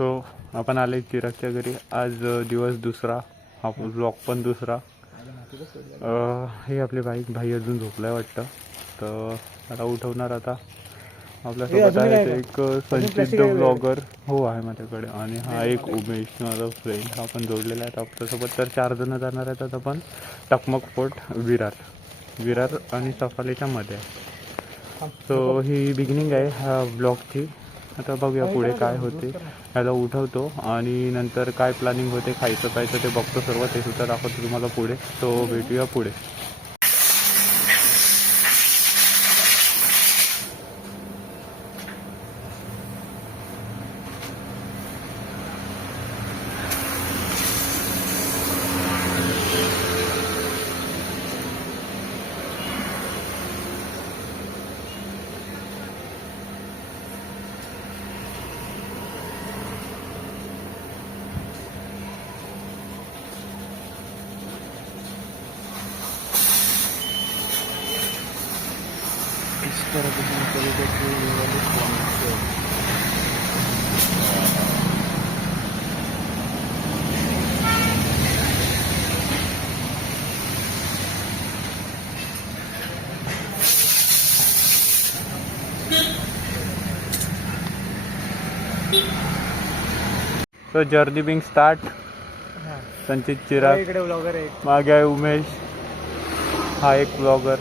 So आपण आले चिरागच्या घरी. आज दिवस दुसरा, हा ब्लॉग पण दुसरा. हे आपले भाई अजून झोपलाय वाटतं, तर आता उठवणार. आता आपल्यासोबत आहे एक संचित ब्लॉगर, हो आहे माझ्याकडे, आणि हा एक उमेश माझा फ्रेंड, हा पण जोडलेला आहे आपल्यासोबत. तर 4 जण जाणार आहेत आता आपण टकमक फोर्ट विरार आणि सफालीच्या मध्ये. सो ही बिगिनिंग आहे ह्या ब्लॉगची. आता बघूया पुढे काय होते. ह्याला उठवतो आणि नंतर काय प्लॅनिंग होते, खायचं प्यायचं ते बघतो, सर्व ते सुद्धा दाखवतो तुम्हाला पुढे. सो भेटूया पुढे. So journey being start. Sanchit Chirag इकडे ब्लॉगर आहे, मागे आहे उमेश, हा एक ब्लॉगर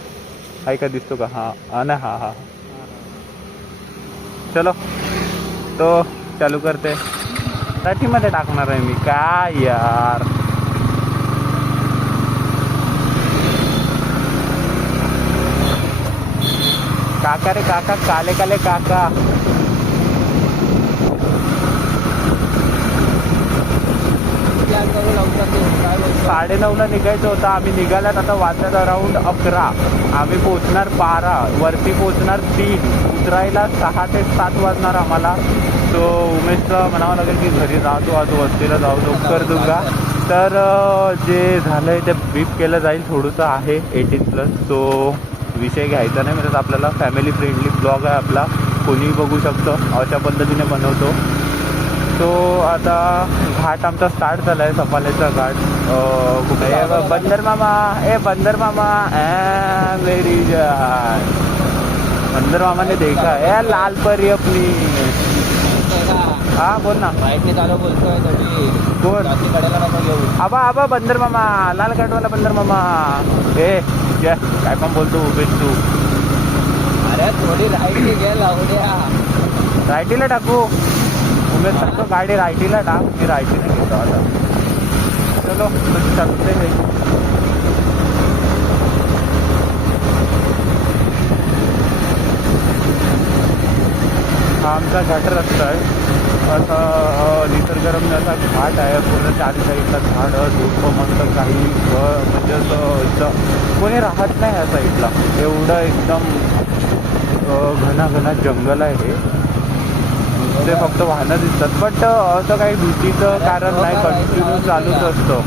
आहे का, दिसतो का? हा ना, हा. चलो तो चालू करते. साठी टाकणार आहे मी, काय यार. काका रे काका, काले काले काका. 9:30ला निघायचं होतं. आम्ही निघाल्यात आता वाजल्यात अराऊंड 11. आम्ही पोचणार 12, वरती पोचणार 3, उतरायला 6 ते 7 वाजणार आम्हाला. तो उमेशला म्हणावं लागेल की घरी जातो, आज वस्तीला जाऊ लवकर दूंगा. तर जे झालं आहे ते बीप केलं जाईल. थोडंसं आहे 18+, तो विषय घ्यायचा नाही. म्हणजे आपल्याला फॅमिली फ्रेंडली ब्लॉग आहे आपला, कोणीही बघू शकतं, अशा पद्धतीने बनवतो. तो आता घाट आमचा स्टार्ट झाला आहे, सफालेचा घाट. कुठे बंदर मामा, बंदर मामा, मेरी जान. बंदर मामा ने देखा है लाल परी अपनी. हा बोल ना. कोण? आबा बंदर मामा, लाल घाटवाला बंदर मामा. काय पण बोलतो उभेच तू. अरे थोडी राईट घ्या, रायटीला टाकू. उमेश सांगतो गाडी रायटीला टाक, मी रायटीने घेतो आता. चलो चलते हैं. हा आमचा घाट रस्ता आहे. असा निसर्गरम्य असा घाट आहे. पूर्ण 4 साईडला झाडं झुडपं, मस्त काही म्हणजे असं कोणी राहत नाही ह्या साईडला. एवढं एकदम घना जंगल आहे हे. ते फक्त वाहनं दिसतात, बट असं काही भीतीचं कारण नाही, कंटिन्यू चालूच असतं.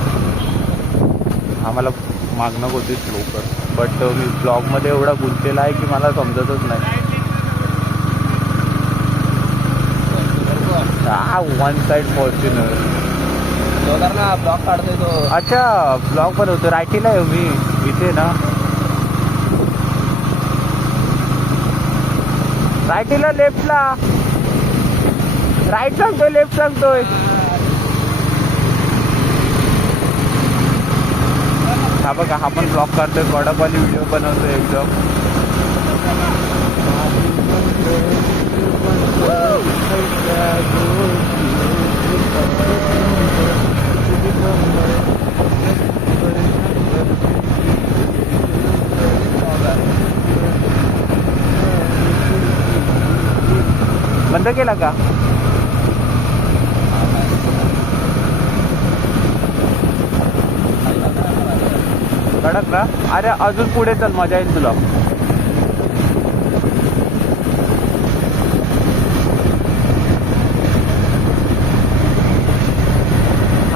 आम्हाला मागणं होती लवकर, बट मी ब्लॉगमध्ये एवढा गुंतलेला आहे की मला समजतच नाही. वन साइड फॉर्च्युनर ना ब्लॉग काढतोय तो. अच्छा, ब्लॉग पण होतो. रायटीला आहे मी इथे ना, रायटीला, लेफ्टला. राईट सांगतोय, लेफ्ट सांगतोय. हा बघा, हा पण ब्लॉग करतोय, कडकवाली व्हिडिओ बनवतोय एकदम. बंद केला का? कडक ना. अरे अजून पुढे चल, मजा येईल तुला.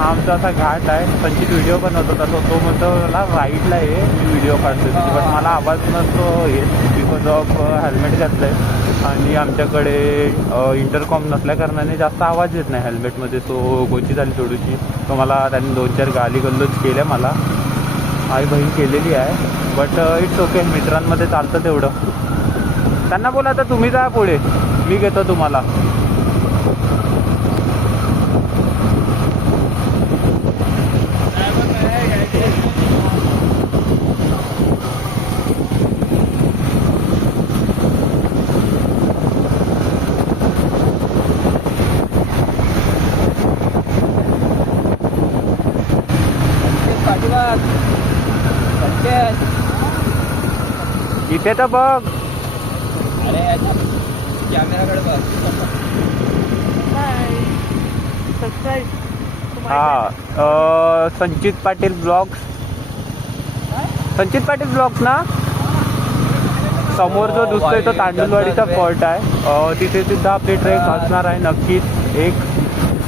आमचा असा घाट आहे. संचित व्हिडिओ बनवत होता तो म्हणतो मला राईटला आहे मी व्हिडिओ काढतो बट मला आवाज नसतो येत बिकॉज ऑफ हेल्मेट घातलं आहे आणि आमच्याकडे इंटरकॉम नसल्या कारणाने जास्त आवाज येत नाही हेल्मेटमध्ये. तो गोची झाली थोडीशी. तो मला त्यांनी 2-4 गाली गल्लोच केल्या मला. आई बहीण केलेली आहे बट इट्स ओके. मित्रांमध्ये चालतं तेवढं. त्यांना बोला आता तुम्ही जा पुढे मी घेतो तुम्हाला. इथे तर बघ. अरे कॅमेराकडे बघ. हा संचित पाटील ब्लॉग्स. संचित पाटील ब्लॉग्स ना. समोर जो दिसतोय तो तांडुलवाडीचा फॉर्ट आहे. तिथे सुद्धा आपली ट्रेक असणार आहे नक्कीच एक.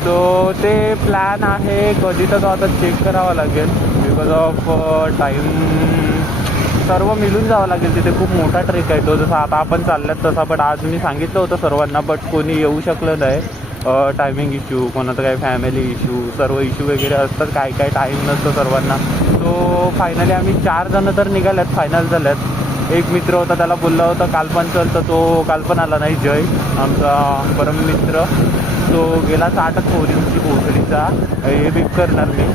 सो ते प्लॅन आहे कधी तर आता चेक करावा लागेल बिकॉज ऑफ टाईम. सर्व मिळून जावं लागेल तिथे. खूप मोठा ट्रेक आहे तो. जसं आता आपण चालल्यात तसा. बट आज मी सांगितलं होतं सर्वांना बट कोणी येऊ शकलं नाही. टायमिंग इश्यू कोणाचं काही फॅमिली इश्यू सर्व इश्यू वगैरे असतात. काय काय टाईम नसतं सर्वांना. सो फायनली आम्ही 4 जण तर निघाल्यात फायनल झाल्यात. एक मित्र होता त्याला बोलला होता काल पण चल तर तो काल पण आला नाही. जय आमचा परम मित्र तो गेला 60 कोरिंची पोखरीचा हे बिक करणार मी.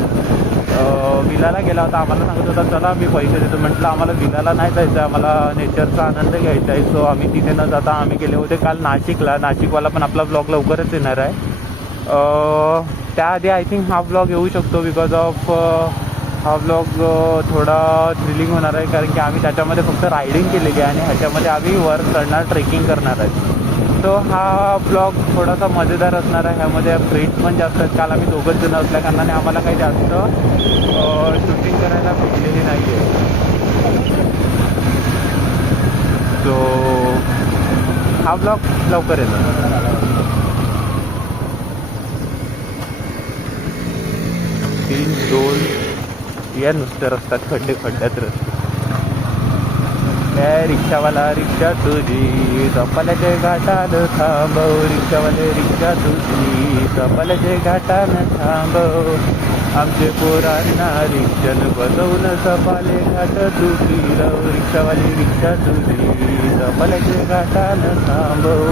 विलाला गेला होता. आम्हाला सांगत होता चला मी पैसे देतो. म्हटलं आम्हाला विलाला नाही जायचं आहे आम्हाला नेचरचा आनंद घ्यायचा आहे. सो आम्ही तिथे न जाता आम्ही गेले होते काल नाशिकला. नाशिकवाला पण आपला ब्लॉग लवकरच येणार आहे. त्याआधी आय थिंक हा ब्लॉग येऊ शकतो बिकॉज ऑफ हा ब्लॉग थोडा थ्रिलिंग होणार आहे कारण की आम्ही त्याच्यामध्ये फक्त रायडिंग केलेली आहे आणि ह्याच्यामध्ये आम्ही वर चढणार ट्रेकिंग करणार आहे. तो हा ब्लॉग थोडासा मजेदार असणार आहे. ह्यामध्ये फ्रेंड्स पण जास्त आहेत. काल आम्ही 2 जण असल्या कारणाने आम्हाला काही जास्त शूटिंग करायला भेटलेली नाही आहे. सो हा ब्लॉग लवकर येतो. 3-2 या नुसत्या रस्त्यात खड्ड्यात रस्ते. रिक्षावाला रिक्षा तुझी चपल्याचे घाटानं थांबव. रिक्षावाले रिक्षा तुझी चपल्याचे घाटानं थांबव. आमचे पोरांना रिक्षान बसवून सपाले घाट तू फिरव. रिक्षावाली रिक्षा तुझी चपल्याचे घाटानं थांबव.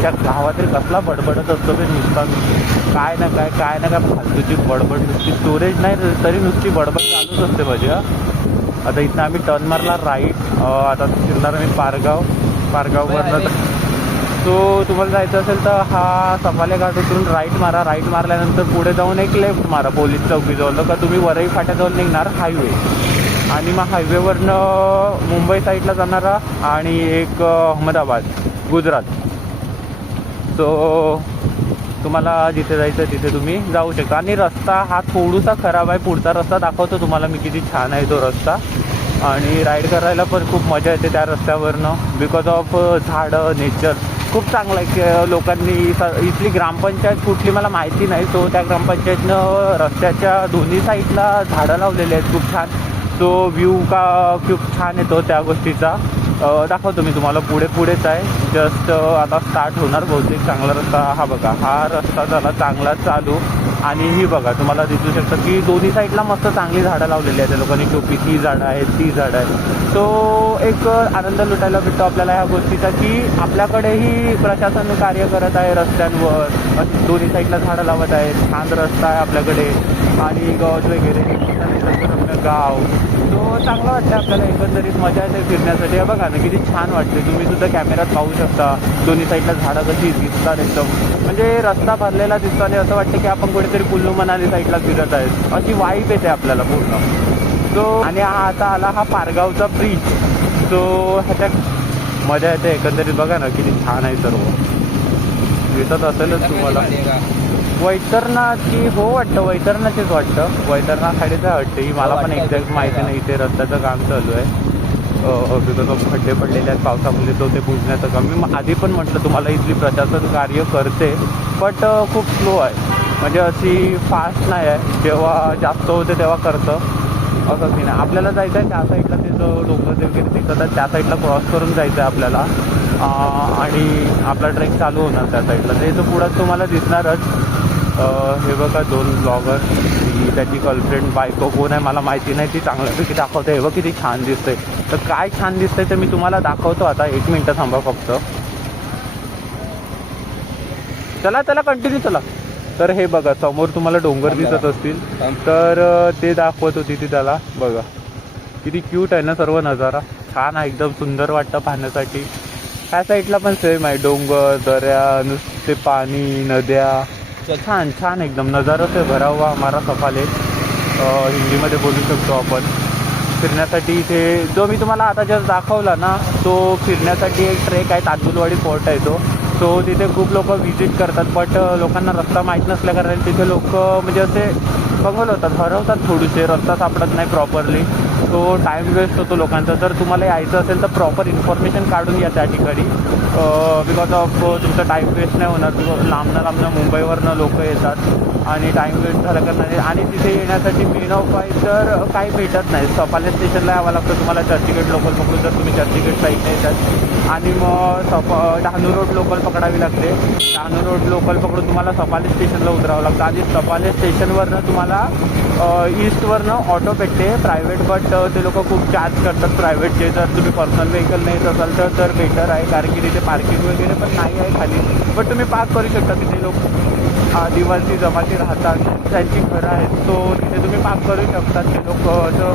त्या गावातील कसला बडबडत असतो ते नुसता. काय ना काय फालतूची बडबड नुसती. स्टोरेज नाही तरी नुसती बडबड चालूच असते माझी. आता इथनं आम्ही टर्न मारला राईट. आता फिरणार आम्ही पारगाववरनं. तो तुम्हाला जायचं असेल तर हा सफाले घाट उतरून राईट मारा. राईट मारल्यानंतर पुढे जाऊन एक लेफ्ट मारा पोलीस चौकीजवळ का तुम्ही वरई फाट्याजवळ निघणार हायवे. आणि मग हायवेवरनं मुंबई साईडला जाणारा आणि एक अहमदाबाद गुजरात. सो तुम्हाला जिथे जायचं तिथे तुम्ही जाऊ शकता. आणि रस्ता हा थोडासा खराब आहे. पुढचा रस्ता दाखवतो तुम्हाला मी किती छान आहे तो रस्ता. आणि राईड करायला पण खूप मजा येते त्या रस्त्यावरनं बिकॉज ऑफ झाडं नेचर खूप चांगलं आहे. लोकांनी इथली ग्रामपंचायत कुठली मला माहिती नाही. सो त्या ग्रामपंचायतनं रस्त्याच्या दोन्ही साईडला झाडं लावलेली आहेत खूप छान. तो व्ह्यू खूप छान येतो त्या गोष्टीचा. दाखवतो मी तुम्हाला. पुढेच आहे जस्ट आता स्टार्ट होणार बहुतेक. चांगला रस्ता हा बघा. हा रस्ता झाला चांगला चालू. आणि ही बघा तुम्हाला दिसू शकतं की दोन्ही साईडला मस्त चांगली झाडं लावलेली आहेत त्या लोकांनी. टोपी ही झाडं आहेत ती झाडं आहेत. तो एक आनंद लुटायला भेटतो आपल्याला ह्या गोष्टीचा की आपल्याकडेही प्रशासन कार्य करत आहे रस्त्यांवर. दोन्ही साईडला झाडं लावत आहेत. छान रस्ता आहे आपल्याकडे आणि गवत वगैरे गाव. तो चांगला वाटतं आपल्याला. एकंदरीत मजा येते फिरण्यासाठी. बघा ना किती छान वाटते. तुम्ही सुद्धा कॅमेऱ्यात पाहू शकता दोन्ही साईडला झाडं कशी दिसतात एकदम. म्हणजे रस्ता भरलेला दिसतो आणि असं वाटतं की आपण कुठेतरी कुल्लू मनाली साईडला फिरत आहेत अशी वाईब येते आपल्याला पूर्ण. सो आणि हा आता आला हा पारगावचा ब्रिज. सो ह्याच्यात मजा येते एकंदरीत. बघा ना किती छान आहे सर्व. दिसत असेलच तुम्हाला. वैतरणाची हो वाटतं. वैतरणाचीच वाटतं. वैतरणा खाडीचं वाटतं ही. मला पण एक्झॅक्ट माहिती नाही. इथे रस्त्याचं काम चालू आहे बिकॉज ऑफ खड्डे पडलेले आहेत पावसामुळे. तो ते बुजण्याचं काम मी आधी पण म्हटलं तुम्हाला. इथली प्रशासन कार्य करते बट खूप स्लो आहे. म्हणजे अशी फास्ट नाही आहे, जेव्हा जास्त होते तेव्हा करतं असं की नाही. आपल्याला जायचं आहे त्या साईडला, ते जो डोंगर वगैरे दिसत आहे त्या साईडला क्रॉस करून जायचं आहे आपल्याला आणि आपला ट्रेक चालू होणार त्या साईडला. ते तो पुढं तुम्हाला दिसणारच. हे बघा 2 ब्लॉगर, त्याची गर्लफ्रेंड बायको कोण आहे मला माहिती नाही, ती चांगल्यापैकी दाखवते. हे बघ किती छान दिसतंय. तर काय छान दिसतंय ते मी तुम्हाला दाखवतो आता. 1 मिनटं थांबा फक्त. चला चला कंटिन्यू चला. तर हे बघा समोर तुम्हाला डोंगर दिसत असतील, तर ते दाखवत होती ती त्याला. बघा किती क्यूट आहे ना सर्व नजारा. छान आहे, एकदम सुंदर वाटतं पाहण्यासाठी. ह्या साईडला पण सेम आहे, डोंगर, दऱ्या, नुसते पाणी, नद्या. छान छान एकदम नजाराच आहे. भरा हुआ हमारा सफाले हिंदीमध्ये बोलू शकतो आपण. फिरण्यासाठी इथे जो मी तुम्हाला आता जस्ट दाखवला ना, तो फिरण्यासाठी एक ट्रेक आहे. तांदूलवाडी फोर्ट आहे तो. सो तिथे खूप लोक व्हिजिट करतात, बट लोकांना रस्ता माहीत नसल्या कारण तिथे लोक म्हणजे असे बघवलं होतात, हरवतात थोडेसे, रस्ता सापडत नाही प्रॉपरली. तो टाईम वेस्ट होतो लोकांचा. जर तुम्हाला यायचं असेल तर प्रॉपर इन्फॉर्मेशन काढून या त्या ठिकाणी, बिकॉज ऑफ तुमचा टाईम वेस्ट नाही होणार. लांबनं मुंबईवरनं लोक येतात आणि टाईम वेस्ट झाला करणार. आणि तिथे येण्यासाठी मेन ऑफ आहे तर काही भेटत नाही. सफाले स्टेशनला यावं लागतं तुम्हाला, चर्चगेट लोकल पकडून जर तुम्ही चर्चगेट साईडने येतात. आणि मग डहाणू रोड लोकल पकडावी लागते. डहाणू रोड लोकल पकडून तुम्हाला सफाले स्टेशनला उतरावं लागतं. आणि सफाले स्टेशनवरनं तुम्हाला ईस्टवरनं ऑटो भेटते प्रायव्हेट, बट ते लोक खूप चार्ज करतात प्रायव्हेटचे. जर तुम्ही पर्सनल व्हेकल नाही असाल तर बेटर आहे, कारण की तिथे पार्किंग वगैरे पण नाही आहे खाली. बट तुम्ही पार्क करू शकता. तिथे लोक आदिवासी जमाती राहतात, त्यांची घरं आहेत, सो तिथे तुम्ही पार्क करू शकता. ते लोक असं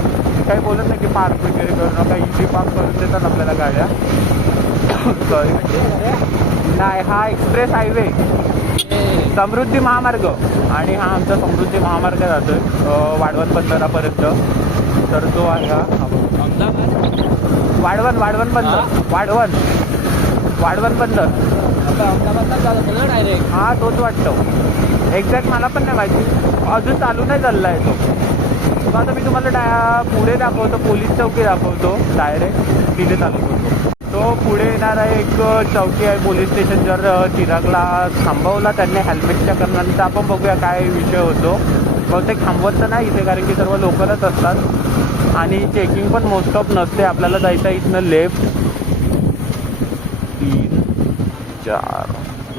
काही बोलत नाही की पार्क वगैरे करू नका, इझी पार्क करून देतात आपल्याला गाड्या. सॉरी नाही, हा एक्सप्रेस हायवे समृद्धी महामार्ग, आणि हा आमचा समृद्धी महामार्ग जातोय वाढवण बंदरापर्यंत. तर तो आहे हा वाढवण बंदर. वाढवण बंदर डायरेक्ट. हा तोच वाटतं. एक्झॅक्ट मला पण नाही माहिती, अजून चालू नाही चालला आहे तो. आता मी तुम्हाला पुढे दाखवतो, पोलीस चौकी दाखवतो डायरेक्ट, तिथे चालू करतो. तो पुढे येणार आहे एक चौकी आहे, पोलीस स्टेशन. जर चिरागला थांबवला त्यांनी हेल्मेटच्या कारणाने तर आपण बघूया काय विषय होतो. बहुतेक थांबवत तर नाही इथे, कारण की सर्व लोकलच असतात आणि चेकिंग पण मोस्ट ऑफ नसते. आपल्याला जायचं आहे इथनं लेफ्ट 3 4.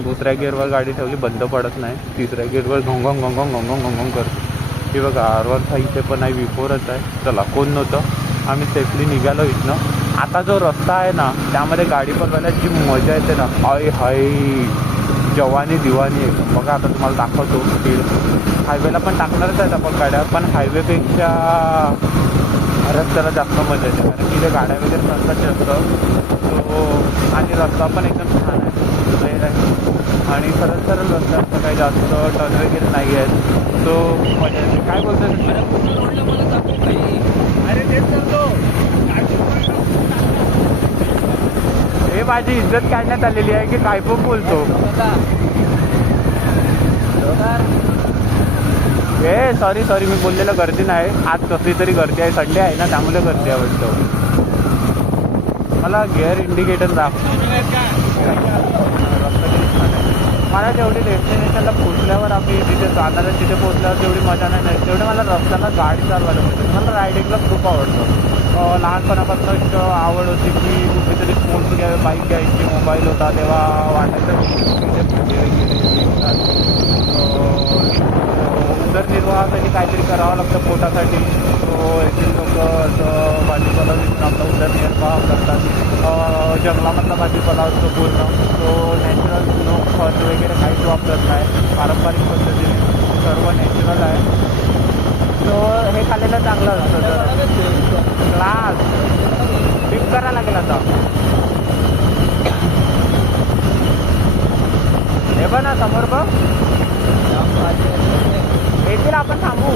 दुसऱ्या गिअरवर गाडी ठेवली, बंद पडत नाही. तिसऱ्या गिअरवर घोंगोंग करतो. हे बघा R1 इथे पण आहे, V4च आहे. चला कोण नव्हतं, आम्ही सेफली निघालो इथनं. आता जो रस्ता आहे ना त्यामध्ये गाडी पळवायला जी मजा येते ना, हाय जवानी दिवाणी आहे. बघा आता तुम्हाला दाखवतो स्पीड. हायवेला पण टाकणारच आहेत आपण गाड्या, पण हायवेपेक्षा रस्त्याला जास्त मजा येते, कारण की इथे गाड्या वगैरे नसतात जास्त. तो आणि रस्ता पण एकदम छान आहे, क्लिअर आहे आणि सरळ रस्ता असतं, काही जास्त टर्न वगैरे नाही आहेत. तो मजा येते. काय बोलतोय अरे तेच करतो. हे माझी इज्जत काढण्यात आलेली आहे की काय पण बोलतो. हे सॉरी मी बोललेलं गर्दी नाही. आज कसली तरी गर्दी आहे, संडे आहे ना त्यामुळे गर्दी आहे वाटतं. मला गिअर इंडिकेटर मला जेवढी डेस्टिनेशनला पोचल्यावर आम्ही जिथे जाणार आहे तिथे पोचल्यावर तेवढी मजा नाही, तेवढे मला रस्त्याला गाडी चालवायला मिळते. मला रायडिंगला खूप आवडतं. लहानपणापासून एक आवड होती की कुठेतरी स्पोर्ट्स घ्यावे, बाईक घ्यायची. मोबाईल होता तेव्हा वाटायचं उदरनिर्वाहासाठी काहीतरी करावं लागतं पोटासाठी. तो येथील लोक असं भाजीपाला विकून आपला उदरनिर्वाह करतात. जंगलामधला भाजीपाला असतो पूर्ण, तो नॅचरल, नो खत वगैरे काहीच वापरत नाही, पारंपरिक पद्धतीने सर्व नॅचरल आहे. तो हे खाल्लेलं चांगलं असतं. तर क्लास पिक करायला लागेल आता. हे बघ ना समोर बघ, येतील आपण थांबू.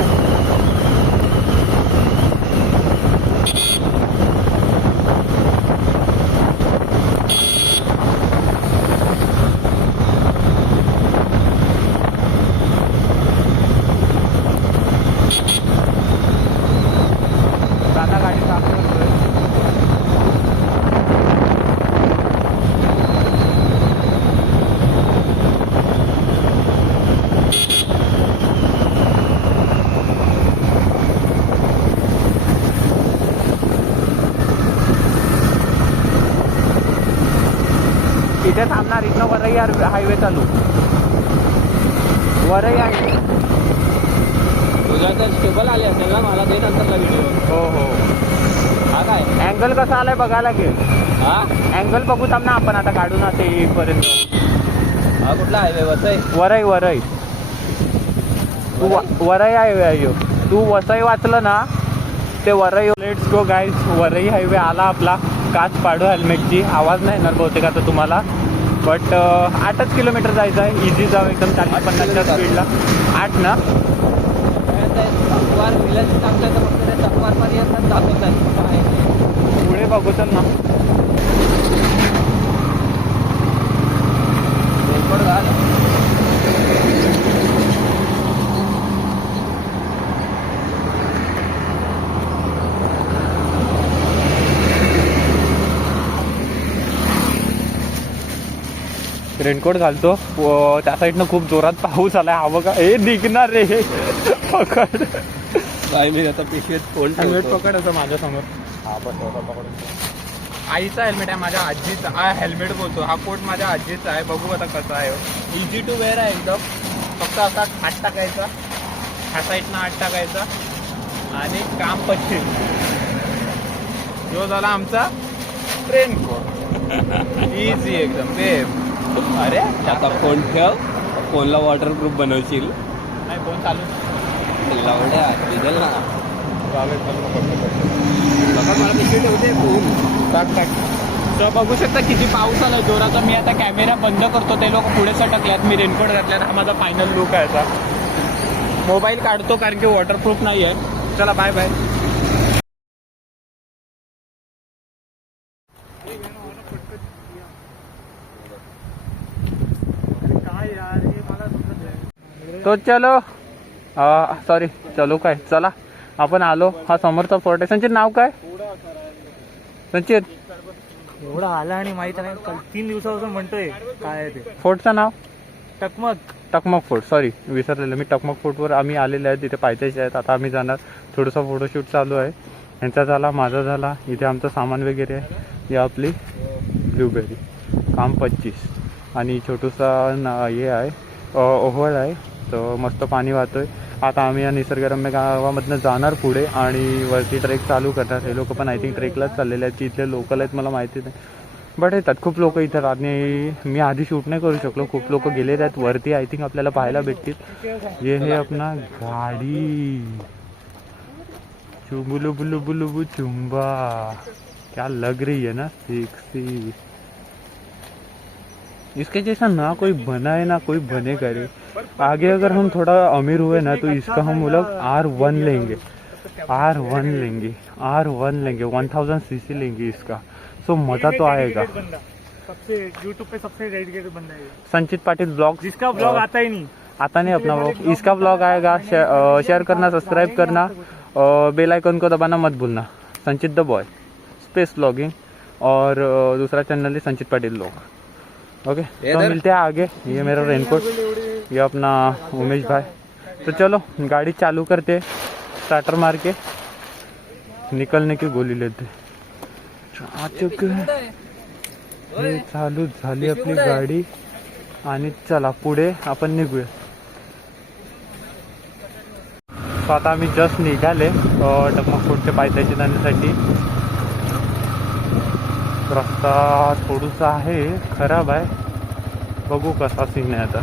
दादा गाडी साफ करतोय. इथे थांबणार. इथनं वरई हायवे चालू. वरई आहे. तुझ्या तर स्टेबल आले असेल ना, मला दे नंतरला व्हिडिओ. हो हो. हा काय अँगल कसा आलाय बघायला लागेल. हा अँगल बघू थांब ना आपण आता काढू ना ते येईपर्यंत. हा कुठला हायवे वसई? वरई वरई. वरई हायवे आहे ह्यो. तू वसई वाचलं ना ते Varai. Let's go guys. Varai highway आला आपला. काच पाडू हेल्मेटची. आवाज नाही येणार बहुतेक आता तुम्हाला. बट 8च किलोमीटर जायचं आहे. इझी जाऊ एकदम 40-50च्या स्पीडला. 8 ना. चकवार विलज टाकलं तर फक्त त्या चकवारपर्यंत दाखवत आहे. पुढे बघू चल ना. रेकॉर्ड झालं. रेनकोट घालतो. त्या साईडनं खूप जोरात पाऊस आलाय. हवं का हे निघणार रे. पकड काय मी आता पिशवीत फोन हेल्मेट पकड असं माझ्यासमोर. हा पकड. आईचा हेल्मेट आहे. माझ्या आजीचा हा हेल्मेट बोलतो. हा कोट माझ्या आजीचा आहे. बघू आता कसा आहे. इझी टू वेअर आहे एकदम. फक्त असा हात टाकायचा. ह्या साईडनं हात टाकायचा आणि काम 25. जो झाला आमचा रेनकोट. इझी एकदम बेब. अरे आता फोन ठेव. फोनला वॉटरप्रूफ बनवशील. नाही फोन चालू लावड्या डिझेल ना. मला पिशवी ठेवते फोन. टाक. तर बघू शकता किती पाऊस आला जोराचा. मी आता कॅमेरा बंद करतो. ते लोक पुढे सटकल्यात. मी रेनकोट घातल्यात. हा माझा फायनल लुक आहे आता. मोबाईल काढतो कारण की वॉटरप्रूफ नाही आहे. चला बाय बाय. तो चलो सॉरी चलो काय चला आपण आलो. हा समोरचा फोर्ट आहे. संचित नाव काय? संचित एवढा आला आणि माहित नाही. 3 दिवसापासून म्हणतोय काय आहे ते. फोर्टचं नाव टकमक फोर्ट. सॉरी विसरलेलं मी. टकमक फोर्टवर आम्ही आलेले आहेत. तिथे पायथ्याचे आहेत. आता आम्ही जाणार. थोडंसं फोटोशूट चालू आहे. यांचा झाला माझा झाला. इथे आमचं सामान वगैरे आहे. ही आपली ब्लूबेरी. काम 25 आणि छोटूसा हे आहे ओव्हळ आहे. तर मस्त पाणी वाहतोय. आता आम्ही या निसर्गरम्य गावामधनं जाणार पुढे आणि वरती ट्रेक चालू करणार. हे लोक पण आय थिंक ट्रेकलाच चाललेले आहेत. इथले लोकल आहेत मला माहिती नाही. बट येतात खूप लोक इथं. आणि मी आधी शूट नाही करू शकलो. खूप लोक गेलेले आहेत वरती. आय थिंक आपल्याला पाहायला भेटतील. ये हे अपना गाडी चुबुलू बुलू बुलू बु चुंबा. क्या लग रही है ना सेक्सी. इसके जैसा ना कोई बना है ना कोई बनेगा रे. आगे अगर हम थोड़ा अमीर हुए ना तो इसका हम लोग R1 लेंगे. R1 लेंगे 1000 सीसी लेंगे इसका. सो मजा तो आएगा. सबसे यूट्यूब पे सबसे डेडिकेटेड बंदा है संचित पाटिल ब्लॉग. जिसका ब्लॉग आता ही नहीं. आता नहीं अपना ब्लॉग. इसका ब्लॉग आएगा. शेयर करना, सब्सक्राइब करना, बेल आइकन को दबाना मत भूलना. संचित द बॉय स्पेस ब्लॉगिंग. और दूसरा चैनल है संचित पाटिल ब्लॉग. ओके तो मिलते हैं आगे. ये मेरा रेनकोट. ये अपना उमेश भाई. तो चलो गाड़ी चालू करते. स्टार्टर मार के निकलने की गोली लेते. हे चालू झाली आपली गाडी आणि चला पुढे आपण निघूया. तो आता आम्ही जस्ट निघाले टकमक फोर्टच्या पायथ्याशी जाण्यासाठी. रस्ता थोडासा आहे खराब आहे. बघू कसा सीन आहे आता.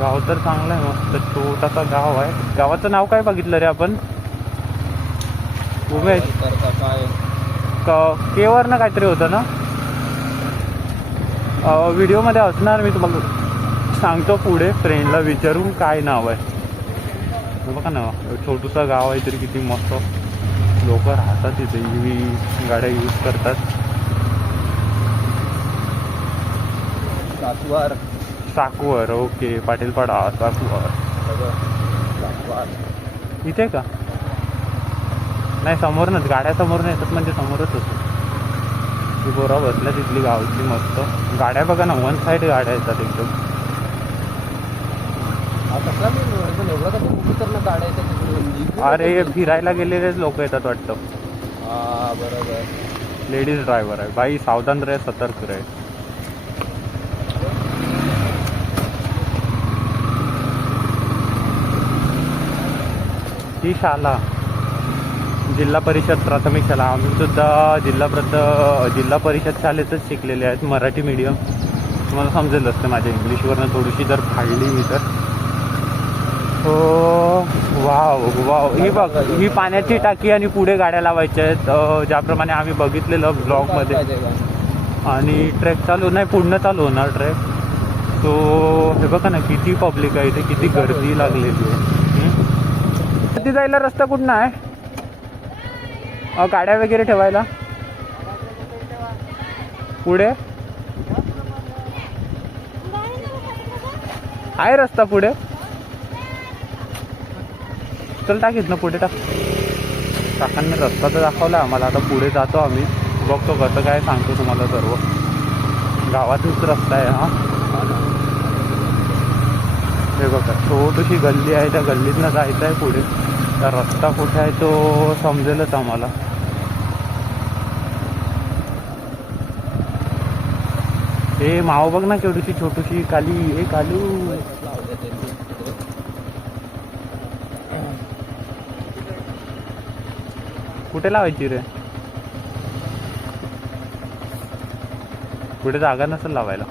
गाव तर चांगलं आहे. मस्त छोटासा गाव आहे. गावाचं नाव काय बघितलं रे आपण? उमेश केवरनं काहीतरी होतं ना. व्हिडिओमध्ये असणार. मी तुम्हाला सांगतो पुढे. फ्रेंडला विचारून काय नाव आहे. बघा ना छोटूसा गाव आहे तरी किती मस्त लोक राहतात तिथे. EV गाड्या यूज करतात. साकवर. ओके पाटीलपाडा साकवर. इथे का नाही समोरनच गाड्या समोरनं येतात म्हणजे समोरच होतं. ती बोरा बसल्या तिथली गावची मस्त. गाड्या बघा ना 1 साईड गाड्या येतात एकदम. अरे फिरायला गेलेलेच लोक येतात वाटतं. बरोबर. लेडीज ड्रायव्हर आहे भाई. सावधान रहे, सतर्क रहे. ही शाळा जिल्हा परिषद प्राथमिक शाळा. आम्ही सुद्धा जिल्हा परिषद शाळेतच शिकलेले आहेत, मराठी मीडियम. तुम्हाला समजेल असतं माझ्या इंग्लिशवरनं थोडीशी जर फाडली मी तर. हो वाव वाव, ही बघ ही पाण्याची टाकी आणि पुढे गाड्या लावायच्या आहेत, ज्याप्रमाणे आम्ही बघितलेलं ब्लॉगमध्ये. आणि ट्रेक चालू नाही, पुढनं चालू होणार ट्रेक. तो हे बघा ना किती पब्लिक आहे इथे, किती गर्दी लागलेली आहे. तिथे जायला रस्ता कुठं आहे गाड्या वगैरे ठेवायला पुढे? आहे रस्ता पुढे? चल टाकीत ना पुढे टाक. काकांनी रस्ता तर दाखवला आम्हाला, आता पुढे जातो आम्ही, बघतो कसं काय, सांगतो तुम्हाला सर्व. गावातच रस्ता आहे हा. हे बघा छोटीशी गल्ली आहे, त्या गल्लीतनं जायचं आहे पुढे. त्या रस्ता कुठे आहे तो समजेलच आम्हाला. हे माव बघ ना केवढीशी छोटीशी काली, हे कालू. कुठे लावायची रे? कुठे जागा नसेल लावायला.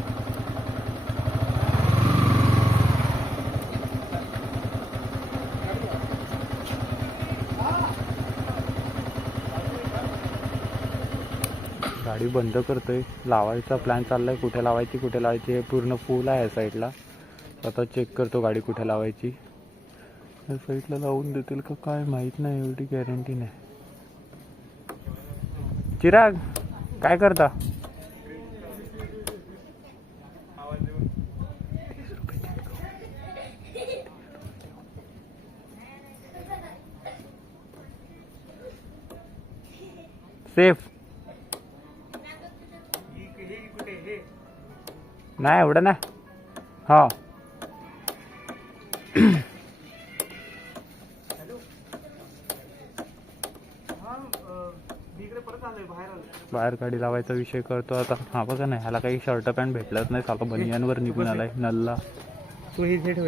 गाडी बंद करतोय, लावायचा प्लॅन चाललाय. कुठे लावायची हे पूर्ण फुल आहे साईडला. आता चेक करतो गाडी कुठे लावायची. या साईडला लावून देतील का काय माहित नाही, एवढी गॅरंटी नाही. चिराग काय करता? सेफ नाही एवढं ना. हा बाहेर गाडी लावायचा विषय करतो आता. हा बघा ना, ह्याला काही शर्ट पॅन्ट भेटलंच नाही, साला बनियानवर निघून आलाय नल्ला. तू हे ठेव.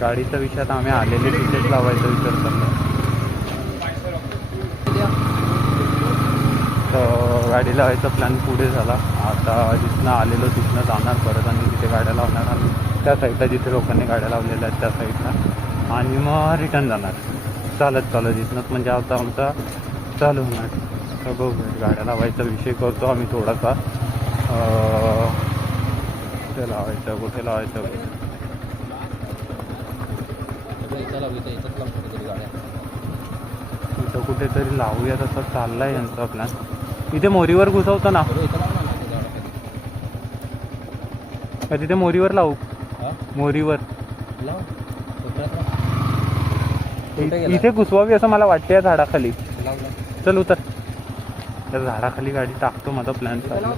गाडीचा विषय आता आम्ही आलेले तिथेच लावायचा विचार करतो. तर गाडी लावायचा प्लॅन पुढे झाला. आता जिथनं आलेलो तिथनं जाणार परत आणि तिथे गाड्या लावणार आम्ही त्या साईडला, जिथे लोकांनी गाड्या लावलेल्या आहेत त्या साईडला, आणि मग रिटर्न जाणार चालत जिथनंच. म्हणजे आता आमचा चालू होणार. तर बघू गाड्या लावायचा विषय करतो आम्ही थोडासा. कुठे लावायचं इथं कुठेतरी लावूया तसं चाललाय यांचा प्लॅन. इथे मोरीवर घुसवतो ना, तिथे मोरीवर लावू. मोरीवर इथे घुसवावी असं मला वाटतं या झाडाखाली. चल उतर. त्या झाडाखाली गाडी टाकतो, माझा प्लॅन चालू.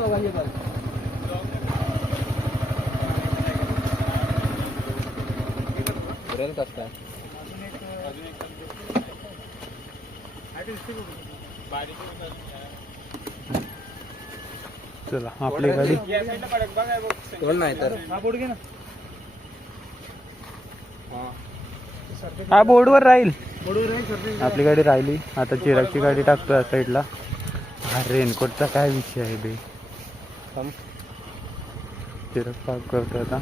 चला आपली गाडी नाही तर हा बोर्डवर राहील. आपली गाडी राहिली. आता चिरागची गाडी टाकतो या साईडला. हा रेनकोटचा काय विषय आहे बे. चिराग पार्क करतो आता.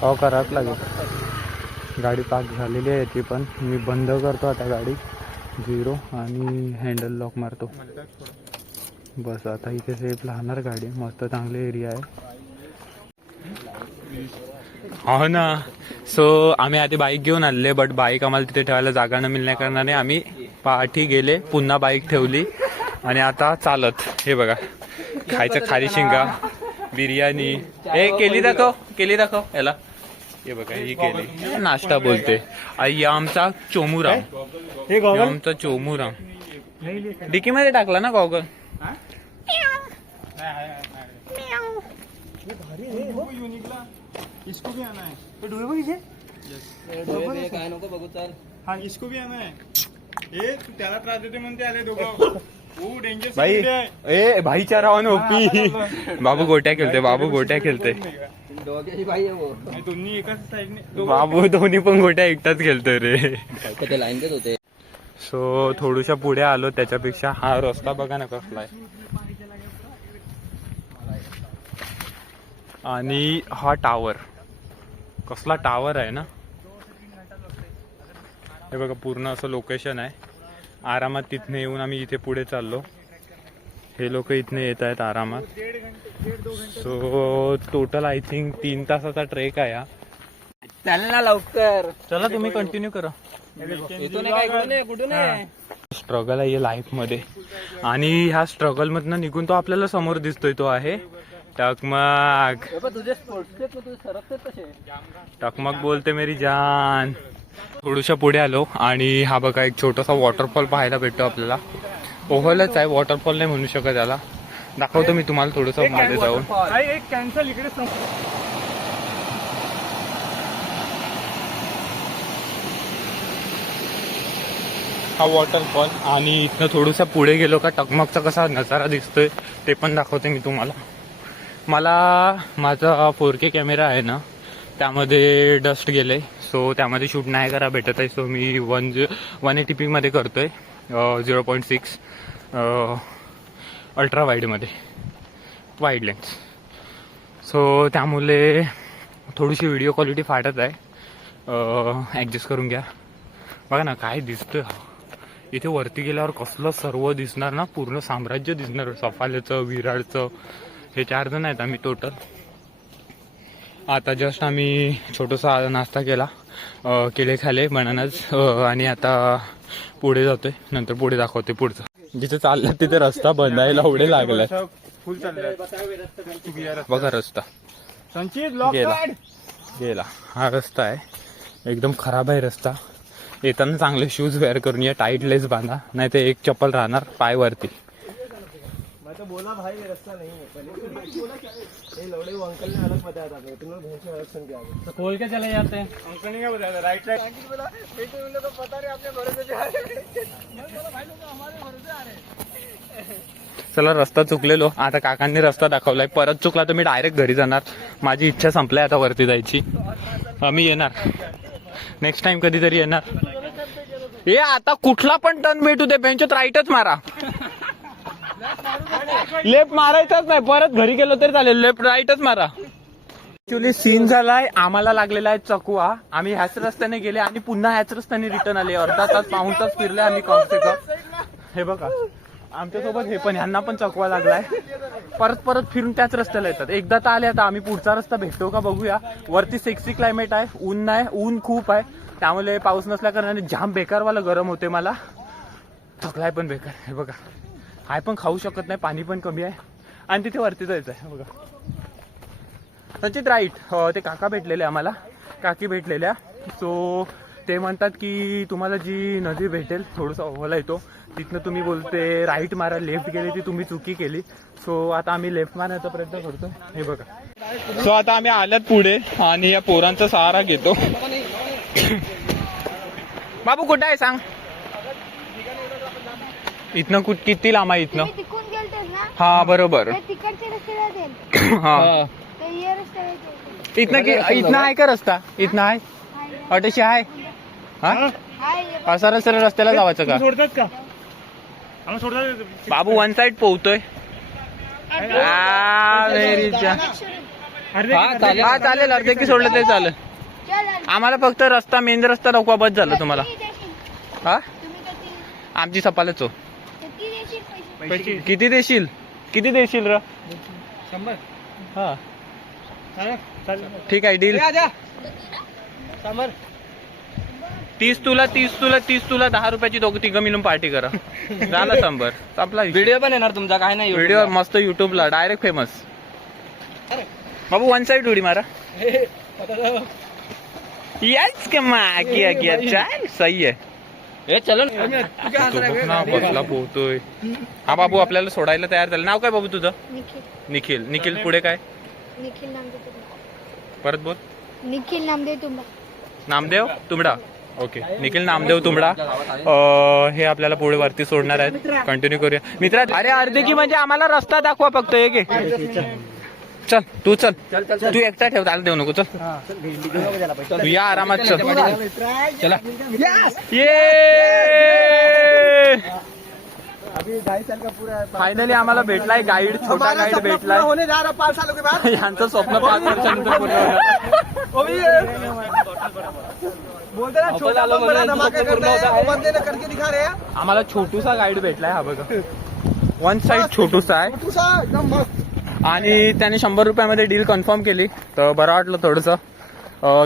हो करावंच लागेल. गाडी पार्क झालेली आहे याची पण. मी बंद करतो आता गाडी 0 आणि हँडल लॉक मारतो. बस आता इथे सेफ राहणार गाडी. मस्त चांगले एरिया आहे. हो ना. सो आम्ही आधी बाईक घेऊन आले, बट बाईक आम्हाला तिथे ठेवायला जागा न मिळण्या कारणाने आम्ही पाठी गेले, पुन्हा बाईक ठेवली आणि आता चालत. हे बघा खायचं खारी शिंगा, बिर्याणी. हे केली दाखव याला. हे बघा ही केली नाश्ता बोलते आई. आमचा चोमुराम, आमचा चोमुराम डिकी मध्ये टाकला ना गॉगल. इसको भी आना है तो डुबे बघितले काय नको बघू. चल हाँ इसको भी आना है. त्याला त्रास देते म्हणते आले दोघं भाई ए भाईच्या रावण ओपी बाबू गोट्या खेळते बाबू गोट्या खेळते दोघेही भाई आहे वो. दोन्ही एकाच साईडने बाबू दोन्ही पण गोट्या एकटाच खेळतोय रे. काय ते लाईन देत होते. सो थोडूशा पुढे आलो त्याच्यापेक्षा हा रस्ता बघा ना कसला आहे. आणि हा टावर कसला टावर आहे ना. हे बघा पूर्ण असं लोकेशन आहे. आरामात तिथने येऊन आम्ही इथे पुढे चाललो. हे लोक इथने येत आहेत आरामात. सो टोटल आय थिंक 3 तासाचा ट्रेक आहे हा. चालेल ना लवकर. चला तुम्ही कंटिन्यू करा. येतो नाही काय कुठून आहे, कुठून आहे. स्ट्रगल आहे लाईफ मध्ये आणि ह्या स्ट्रगल मधनं निघून तो आपल्याला समोर दिसतोय तो आहे टकमक. हे बघ, तुझे स्पोर्ट्स तुझे सरकतेच कसे. टकमक बोलते मेरी जान. थोडूशा पुढे आलो आणि हा बघा एक छोटासा वॉटरफॉल पाहायला भेटतो आपल्याला. ओव्हलच आहे वॉटरफॉल नाही म्हणू शकत याला. दाखवतो मी तुम्हाला थोडंसं मध्ये जाऊन. एक कॅन्सल इकडे हा वॉटरफॉल आणि इथनं थोडंसं पुढे गेलो का टकमकचा कसा नजारा दिसतोय ते पण दाखवते मी तुम्हाला. मला माझा 4K कॅमेरा आहे ना त्यामध्ये डस्ट गेले. सो त्यामध्ये शूट नाही करा भेटत आहे. सो मी 180p मध्ये करतोय 0.6 अल्ट्रा वाईडमध्ये वाईड लेन्स. सो त्यामुळे थोडीशी व्हिडिओ क्वालिटी फाटत आहे. ॲडजस्ट करून घ्या. बघा ना काय दिसतंय. इथे वरती गेल्यावर कसलं सर्व दिसणार ना. पूर्ण साम्राज्य दिसणार. सफाल्याचं विरारचं. हे 4 जण आहेत आम्ही टोटल. आता जस्ट आम्ही छोटासा नाश्ता केला. केळे खाले बनानाच आणि आता पुढे जातोय. नंतर पुढे दाखवते पुढचं. जिथे चाललं तिथे रस्ता बंदायला एवढे लागलाय. फुल चाललंय. बघा रस्ता संचित लॉक गेला. हा रस्ता आहे एकदम खराब आहे रस्ता. येताना चांगले शूज वेअर करून या. टाईट लेस बांधा नाही तर एक चप्पल राहणार पाय वरती. बोला भाई ये रास्ता नहीं है पहले ये लौड़े वो अंकल ने अलग बताया था तुम्हें भैंस से अलग सुन के आगे तो खोल के चले जाते हैं. अंकल ने क्या बताया था राइट राइट बोला बेटे उन लोगों को पता नहीं अपने भरोसे पे आ रहे भाई लोग हमारे भरोसे आ रहे. चला रस्ता चुकलेलो. आता काकांनी रस्ता दाखवलाय. परत चुकला तर मी डायरेक्ट घरी जाणार. माझी इच्छा संपलाय आता वरती जायची. आम्ही येणार नेक्स्ट टाइम कधीतरी येणार. हे आता कुठला पण टर्न भेटू दे बेंचत राईटच मारा. लेफ्ट मारायचाच नाही. परत घरी गेलो तरी चालेल. लेफ्ट राईटच मारा. ऍक्च्युली सीन झालाय. आम्हाला लागलेला आहे चकवा. आम्ही ह्याच रस्त्याने गेले आणि पुन्हा ह्याच रस्त्याने रिटर्न आले. अर्धा तास पाऊण तास फिरले आम्ही कम से कम. हे बघा आमच्यासोबत हे पण ह्यांना पण चकवा लागलाय. परत फिरून त्याच रस्त्याला येतात. एकदा तर आले. आता आम्ही पुढचा रस्ता भेटतो का बघूया. वरती सेक्सी क्लायमेट आहे. ऊन नाही. ऊन खूप आहे त्यामुळे पाऊस नसल्या कारणाने जाम बेकारवाला गरम होते मला. थकलाय पण बेकार. हे बघा हाय पण खाऊ शकत नाही. पाणी पण कमी आहे आणि तिथे वरती जायचं आहे. बघा संचित राईट. ते काका भेटलेले आम्हाला. काकी भेटलेल्या. सो ते म्हणतात की तुम्हाला जी नदी भेटेल थोडंसं ओव्हला येतो तिथनं तुम्ही बोलते राईट मारा. लेफ्ट गेली ती तुम्ही चुकी केली. सो आता आम्ही लेफ्ट मारण्याचा प्रयत्न करतो. हे बघा. सो आता आम्ही आल्यात पुढे आणि या पोरांचा सहारा घेतो. बाबू कुठं आहे सांग. इथनं किती लांब आहे इथनं. तिकून गेलतेस ना हा बरोबर. ते तिकडचे रस्ते जातील हा ते ये रस्ते जातील. इथनं आहे का रस्ता. इथनं आहे अटशी आहे. हा सरळ सरळ रस्त्याला जावायचं का. सोडतात का आम्ही सोडतात. बाबू वन साइड पोहतोय. हा चालेल. अर्धे की सोडलं तरी चालेल. आम्हाला फक्त रस्ता मेन रस्ता दाखवा बस झालं तुम्हाला. हा आमची सपालच हो. किती देशील र. 100 हा चालेल. ठीक आहे डील. समर 30 तुला 10 रुपयाची दोघं तिघं मिळून पार्टी करा. झालं 100 आपला व्हिडिओ पण येणार तुमचा काय नाही. व्हिडिओ मस्त युट्यूबला डायरेक्ट फेमस. बाबू वन साइड उडी मारा. याच किया चाल सही आहे. हे चलो बसला पोहतोय. हा बाबू आपल्याला सोडायला तयार झाला. नाव काय बाबू तुझं. निखिल. निखिल पुढे काय. निखिल नामदेव तुंबा. परत बोल. निखिल नामदेव तुंबा. नामदेव तुंबडा. ओके निखिल नामदेव तुंबडा हे आपल्याला पुढे वरती सोडणार आहेत. कंटिन्यू करूया मित्रा. अरे अर्धे की म्हणजे आम्हाला रस्ता दाखवा फक्त. एक चल तू चल तू एकटा ठेव त्याला देऊ नको. चल तू या आरामात चल. चला ये फायनली आम्हाला भेटलाय गाईड. छोटा गाईड भेटलाय. होने जा रहा 5 सालों के बाद. यांचं स्वप्न 5 वर्षानंतर पूर्ण होणार. बोलते ना छोटा बड़ा धमाका करता है, वो बंदे ने करके दिखा रहे हैं. आम्हाला छोटूसा गाईड भेटलाय. हा बघा वन साइड छोटूसा आहे तू सा एकदम मस्त. आणि त्याने 100 रुपयामध्ये डील कन्फर्म केली तर बरं वाटलं थोडंसं.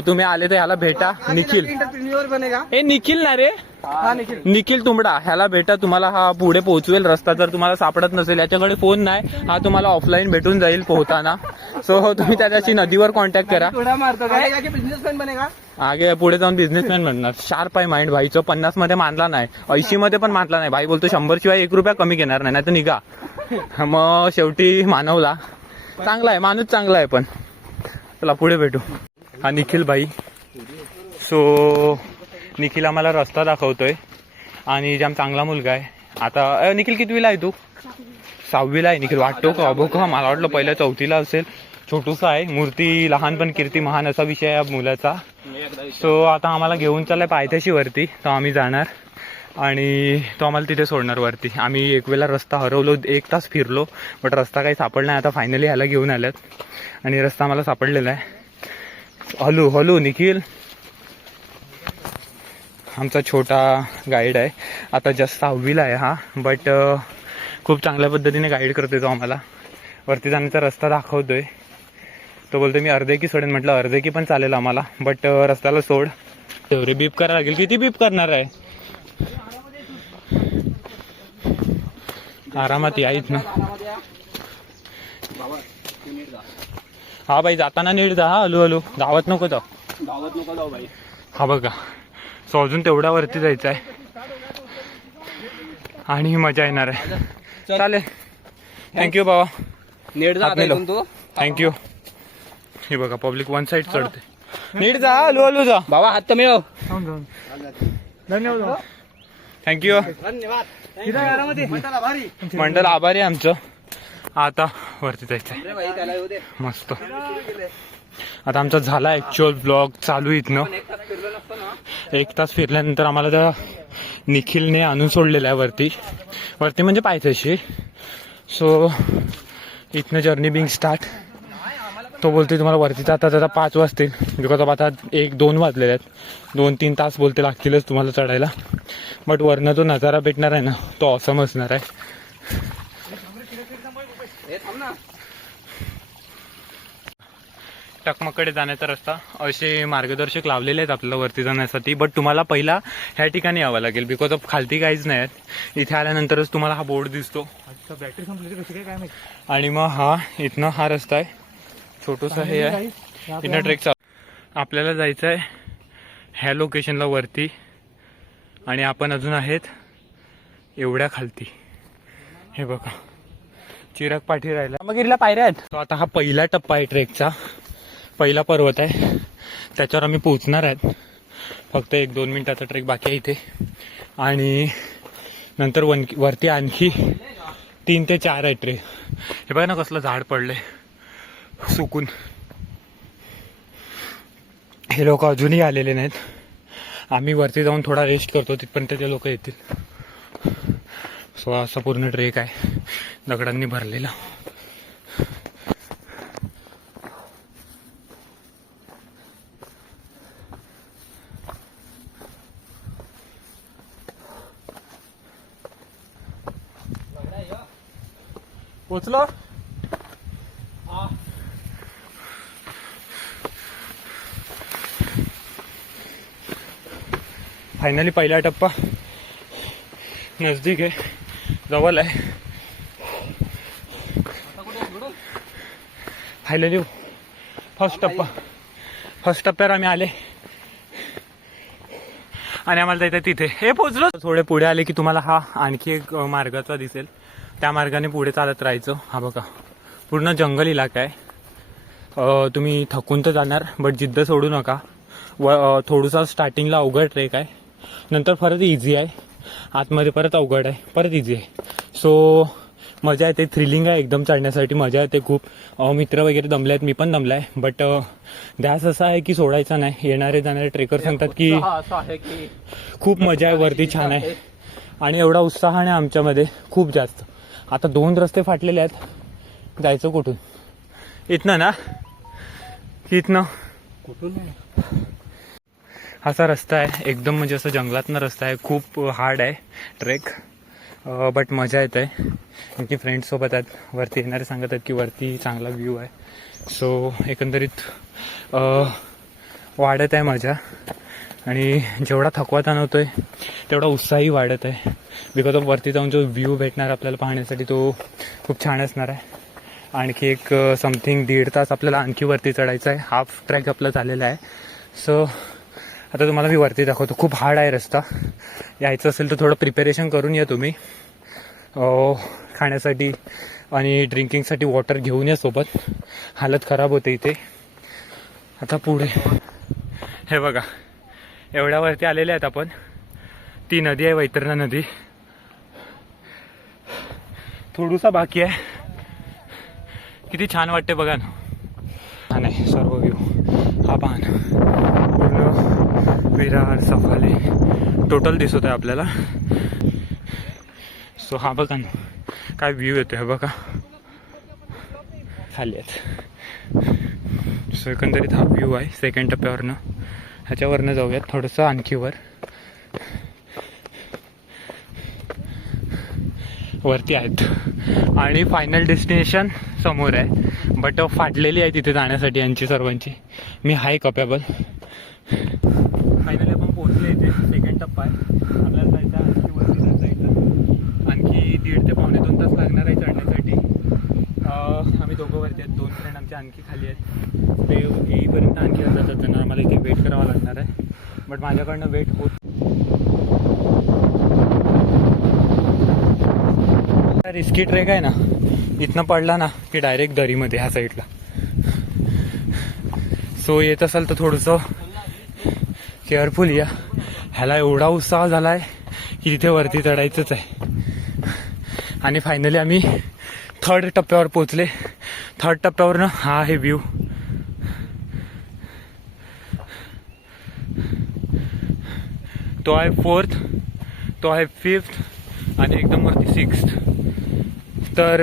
तुम्ही आले तर ह्याला भेटा. निखिल एंटरप्रेन्योर बनेगा. ए निखिल ना रे. हाँ निखिल. निखिल तुंबडा ह्याला भेटा. तुम्हाला हा पुढे पोहोचवेल. रस्ता जर तुम्हाला सापडत नसेल याच्याकडे फोन नाही. हा तुम्हाला ऑफलाईन भेटून जाईल पोहताना. सो तुम्ही त्याच्याशी नदीवर कॉन्टॅक्ट करा. थोड़ा मारतो काय आगे बिझनेसमॅन बनेगा. आगे पुढे जाऊन बिझनेसमॅन म्हणणार. शार्प आहे माइंड भाईचं. 50 मध्ये मानला नाही, 80 मध्ये पण मानला नाही. भाई बोलतो 100 शिवाय 1 रुपया कमी घेणार नाही तर निघा. मग शेवटी मानवला. चांगला आहे माणूस, चांगला आहे. पण चला पुढे भेटू. हा निखिल भाई. सो निखिल आम्हाला रस्ता दाखवतोय आणि जाम चांगला मुलगा आहे. आता निखिल कितवीला आहे तू? 6वीला आहे निखिल. वाटतो का अबो का मला वाटलं पहिल्या 4थीला असेल. छोटूसा आहे. मूर्ती लहान पण कीर्ती महान असा विषय आहे या मुलाचा. सो आता आम्हाला घेऊन चाललाय पायथ्याशी वरती. तर आम्ही जाणार आणि तो आम्हाला तिथे सोडणार वरती. आम्ही एक वेळेला रस्ता हरवलो. 1 तास फिरलो बट रस्ता काही सापडला नाही. आता फायनली ह्याला घेऊन आल्यात आणि रस्ता आम्हाला सापडलेला आहे. हलू हलू निखिल आमचा छोटा गाईड आहे. आता जस्ट 6वीला आहे हा. बट खूप चांगल्या पद्धतीने गाईड करतोय तो आम्हाला. वरती जाण्याचा रस्ता दाखवतोय. तो बोलतोय मी अर्धे की सोडेन. म्हटलं अर्धे की पण चालेल आम्हाला बट रस्त्याला सोड. तेवढे बीप करायला लागेल. किती बीप करणार आहे? आरामात यायच ना. हा भाई जाताना नीट जा. हा हलू हलू धावत नको जाऊ. हा बघा. सो अजून तेवढ्या वरती जायचं आहे आणि मजा येणार आहे. चालेल. थँक्यू बाबा. नीट जा आता इथून तू. थँक्यू. हे बघा पब्लिक वन साइड चढते. नीट जा. हलू हलू जा. बाबा हात तर मिळव. धन्यवाद. थँक्यू. धन्यवाद. आरामात. मंडळ आभारी आहे आमचं. आता वरती जायचं आहे. अरे भाई त्याला येऊ दे. मस्त. आता आमचा झाला ऍक्च्युअल ब्लॉग चालू इथनं. 1 तास फिरल्यानंतर आम्हाला त्या निखिलने आणून सोडलेलं आहे वरती. वरती म्हणजे पायथ्याशी. सो इथनं जर्नी बिंग स्टार्ट. तो बोलते तुम्हाला वरती जाता जाता 5 वाजतील. बिकॉज ऑफ आता 1-2 वाजलेले आहेत. 2-3 तास बोलते लागतीलच तुम्हाला चढायला. बट वरनं जो नजारा भेटणार आहे ना तो ऑसम असणार आहे. टकमकडे जाण्याचा रस्ता असे मार्गदर्शक लावलेले आहेत आपल्याला वरती जाण्यासाठी. बट तुम्हाला पहिला ह्या ठिकाणी यावं लागेल बिकॉज ऑफ खालती काहीच नाही आहेत. इथे आल्यानंतरच तुम्हाला हा बोर्ड दिसतो. बॅटरी संपली कशी काय माहिती. आणि मग हा इथनं हा रस्ता आहे. छोटूसा हे आहे. इथनं ट्रेक चालू. आपल्याला जायचं आहे ह्या लोकेशनला वरती आणि आपण अजून आहेत एवढ्या खालती. हे बघा चिराग पाठी राहिला. रामगिरीला पायऱ्या आहेत. तो आता हा पहिला टप्पा आहे ट्रेकचा. पहिला पर्वत आहे त्याच्यावर आम्ही पोहोचणार आहेत. फक्त 1-2 मिनिटाचा ट्रेक बाकी आहे इथे. आणि नंतर वरती आणखी 3 ते 4 आहे ट्रेक. हे बघा ना कसलं झाड पडलंय सुकून. हे लोक अजूनही आलेले नाहीत. आम्ही वरती जाऊन थोडा रेस्ट करतो तिथपर्यंत ते लोक येतील. सो असा पूर्ण ट्रेक आहे दगडांनी भरलेला. पोचलो. फायनली पहिला टप्पा नजदीक आहे. जवळ आहे. फायनली फर्स्ट टप्प्यावर आम्ही आले आणि आम्हाला जायचं तिथे. हे पोहोचलो. थोडे पुढे आले की तुम्हाला हा आणखी एक मार्गाचा दिसेल. त्या मार्गाने पुढे चालत राहायचं. हा बघा पूर्ण जंगल इलाका आहे. तुम्ही थकून तर जाणार बट जिद्द सोडू नका. थोडंसं स्टार्टिंगला अवघड ट्रेक आहे, नंतर परत इझी आहे, आतमध्ये परत अवघड आहे, परत इझी आहे. सो मजा येते, थ्रिलिंग आहे एकदम, चढण्यासाठी मजा येते खूप. मित्र वगैरे दमले आहेत, मी पण दमला आहे, बट ध्यास असा आहे की सोडायचा नाही. येणारे जाणारे ट्रेकर सांगतात की असं आहे की खूप मजा आहे, वरती छान आहे, आणि एवढा उत्साहाने आमच्यामध्ये खूप जास्त. आता 2 रस्ते फाटलेले आहेत, जायचं कुठून? इथनं ना की इथनं कुठून असा रस्ता आहे एकदम, म्हणजे असं जंगलातनं रस्ता आहे, खूप हार्ड आहे ट्रेक, बट मजा येत आहे. आणखी फ्रेंड्ससोबत आहेत, वरती येणारे सांगत आहेत की वरती चांगला व्ह्यू आहे. सो एकंदरीत वाढत आहे मजा, आणि जेवढा थकवा जाणवतोय तेवढा उत्साहही वाढत आहे. बिकॉज ऑफ वरती जाऊन जो व्ह्यू भेटणार आपल्याला पाहण्यासाठी तो खूप छान असणार आहे. आणखी एक समथिंग 1.5 तास आपल्याला आणखी वरती चढायचं आहे. हाफ ट्रॅक आपला झालेला आहे. सो आता तुम्हाला मी वरती दाखवतो. खूप हार्ड आहे रस्ता. यायचं असेल तर थोडं प्रिपेरेशन करून या तुम्ही. खाण्यासाठी आणि ड्रिंकिंगसाठी वॉटर घेऊन या सोबत. हालत खराब होते इथे. आता पुढे हे बघा, एवढ्यावरती आलेले आहेत आपण. ती नदी आहे वैतरणा नदी. थोडूसा बाकी आहे. किती छान वाटते बघा ना. छान आहे सर्व व्ह्यू. हा पाहन पूर्ण विरार सफाले टोटल दिसत आहे आपल्याला. सो हा बघा ना काय व्ह्यू येतो आहे बघा. खाली आहेत. सो एकंदरीत हा व्ह्यू आहे सेकंड टप्प्यावरनं. ह्याच्यावरनं जाऊयात थोडंसं आणखी वरती आहेत. आणि फायनल डेस्टिनेशन समोर आहे. बट फाटलेली आहे तिथे जाण्यासाठी यांची सर्वांची. मी हाय कपॅबल. फायनली आपण पोहोचले इथे. सेकंड टप्पा आहे. आपल्याला जायचं आणखी वरती जायचं. आणखी 1.5 ते पावणे 2 तास लागणार आहे चढण्यासाठी. आम्ही दोघं वरती आहेत. 2 फ्रेंड आमचे आणखी खाली आहेत. ते येईपर्यंत आणखी जातात. त्यांना आम्हाला इथे वेट करावा लागणार आहे. बट माझ्याकडनं वेट होत. रिस्की ट्रेक आहे ना. इथनं पडला ना की डायरेक्ट दरीमध्ये ह्या साईडला. सो येत असाल तर थोडंसं केअरफुल या. ह्याला एवढा उत्साह झाला आहे की तिथे वरती चढायचंच आहे. आणि फायनली आम्ही 3rd टप्प्यावर पोचले. 3rd टप्प्यावरनं हा आहे व्ह्यू. तो आहे 4th, तो आहे 5th आणि एकदम वरती 6th. तर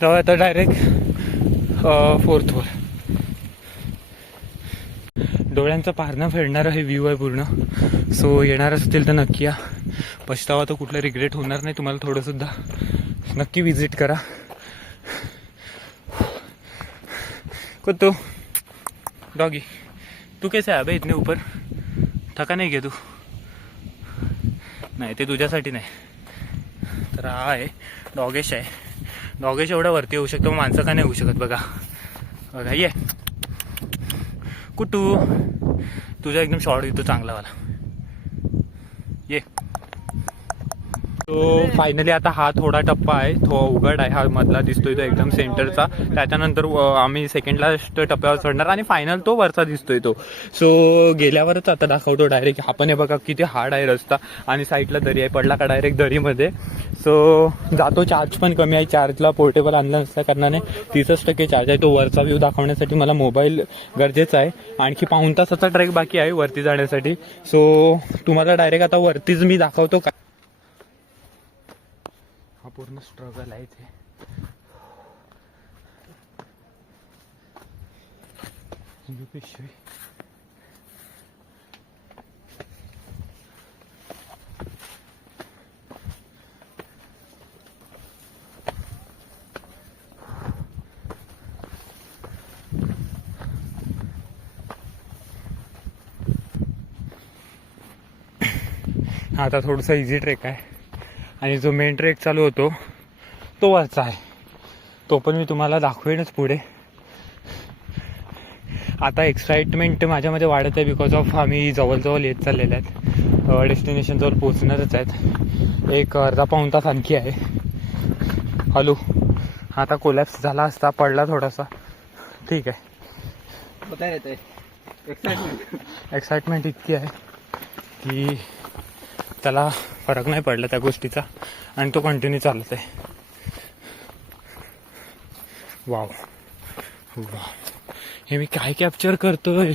जाऊया आता डायरेक्ट 4th वर. डोळ्यांचं पारणं फेडणारं हे व्ह्यू आहे पूर्ण. सो येणार असतील तर नक्की या. पछतावा तर कुठला रिग्रेट होणार नाही तुम्हाला थोडंसुद्धा. नक्की विजिट करा. कुत्तू डॉगी तू कैसे आहे बे इतने ऊपर? थका नाही घे तू? नाही ते तुझ्यासाठी नाही. तर हा आहे डॉगेश आहे. डॉगेश एवढा वरती येऊ शकतो, माणसं का नाही होऊ शकत बघा. बघा ये कुटू. तुझा एकदम शॉर्ट येतो चांगलावाला. ये. तो फायनली आता हा थोडा टप्पा आहे. तो उघड आहे. हा मधला दिसतोय तो एकदम सेंटरचा. त्याच्यानंतर आम्ही सेकंड लास्ट टप्प्यावर चढणार आणि फायनल तो वरचा दिसतोय तो. सो गेल्यावरच आता दाखवतो डायरेक्ट. आपण हे बघा किती हार्ड आहे रस्ता आणि साईडला दरी आहे. पडला का डायरेक्ट दरीमध्ये. सो जातो. चार्ज पण कमी आहे. चार्जला पोर्टेबल आणला नसल्या कारणाने 30% चार्ज आहे. तो वरचा व्ह्यू दाखवण्यासाठी मला मोबाईल गरजेचा आहे. आणखी 1.5 तासाचा ट्रेक बाकी आहे वरती जाण्यासाठी. सो तुम्हाला डायरेक्ट आता वरतीच मी दाखवतो का. हा पूर्ण स्ट्रगल आहे इथे. पिशवी आता थोडंसं इझी ट्रेक आहे. आणि जो मेन ट्रेक चालू होतो तो वरचा आहे. तो पण मी तुम्हाला दाखवेनच पुढे. आता एक्साइटमेंट माझ्यामध्ये वाढत आहे बिकॉज ऑफ आम्ही जवळजवळ येत चाललेले आहेत. डेस्टिनेशनजवळ पोचणारच आहेत. एक अर्धा पाऊण तास आणखी आहे. हॅलो. आता कोलॅप्स झाला असता, पडला थोडासा. ठीक आहे. बघायला येत आहे. एक्साइटमेंट इतकी आहे की त्याला फरक नाही पडला त्या गोष्टीचा आणि तो कंटिन्यू चालत आहे. वाव वाव, हे मी काय कॅप्चर करतोय.